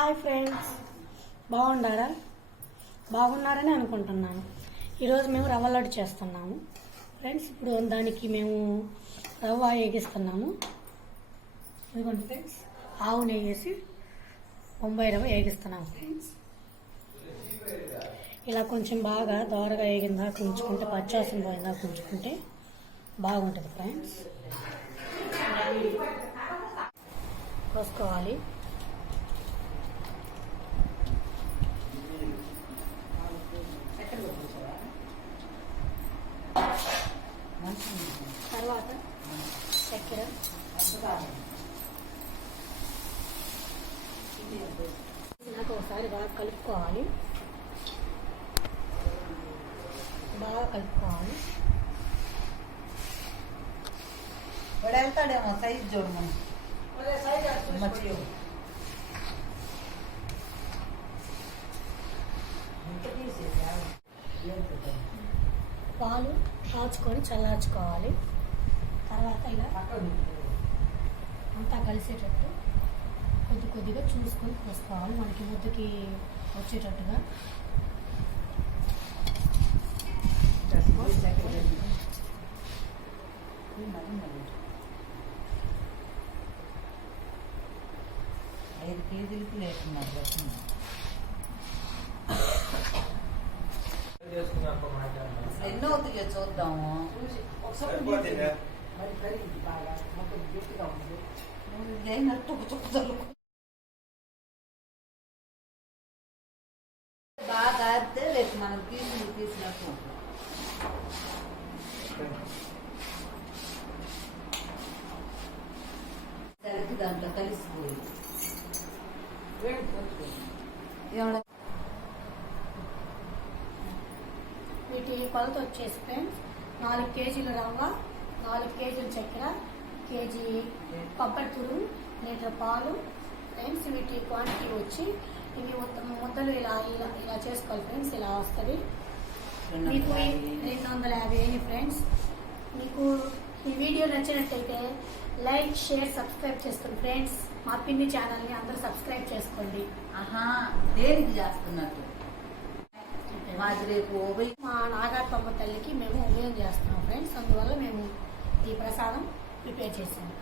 Hi friends, బాగున్నారని అనుకుంటున్నాను. ఈరోజు మేము రవ్వ లడ్డు చేస్తున్నాము ఫ్రెండ్స్. ఇప్పుడు దానికి మేము రవ్వ వేగిస్తున్నాము. ఇదిగోండి ఫ్రెండ్స్, ఆవు నెయ్యి వేసి బొంబాయి రవ్వ వేగిస్తున్నాము ఫ్రెండ్స్. ఇలా కొంచెం బాగా దోరగా వేగిందాక ఉంచుకుంటే, పచ్చాసం పోయిందాక ఉంచుకుంటే బాగుంటుంది ఫ్రెండ్స్. పోసుకోవాలి. తర్వాత చక్కెర, నాకు ఒకసారి బాగా కలుపుకోవాలి. వాడు వెళ్తాడేమో సైజ్ చూడు మనం పాలు కాచుకొని చల్లార్చుకోవాలి. తర్వాత ఇలా అంతా కలిసేటట్టు కొద్దిగా చూసుకొని పోసుకోవాలి, మనకి ముద్దకి వచ్చేటట్టుగా. ఐదు కేజీలకి లేకున్నారు. ఎన్నో అవుతాయో చూద్దాము. బాగా ఆడితే రేపు మనం తీసినట్టు కలిపి దాంట్లో కలిసిపోయి వీటి కొలత వచ్చేసి ఫ్రెండ్స్ 4 కేజీల రవ్వ, 4 కేజీల చక్కెర, కేజీ కొబ్బరి తురుము, లీటర్ పాలు ఫ్రెండ్స్. వీటి క్వాంటిటీ వచ్చి ఇవి ముద్దలు ఇలా చేసుకోవాలి ఫ్రెండ్స్. ఇలా వస్తుంది మీకు 250 అయింది ఫ్రెండ్స్. మీకు ఈ వీడియో నచ్చినట్టయితే లైక్, షేర్, సబ్స్క్రైబ్ చేసుకోండి ఫ్రెండ్స్. మా పిన్ని ఛానల్ని అందరూ సబ్స్క్రైబ్ చేసుకోండి. దేనికి చేస్తున్నట్టు మాది రేపు మా నాగార్పమ్మ తల్లికి మేము ఉదయం చేస్తున్నాం ఫ్రెండ్స్. అందువల్ల మేము ఈ ప్రసాదం ప్రిపేర్ చేసాము.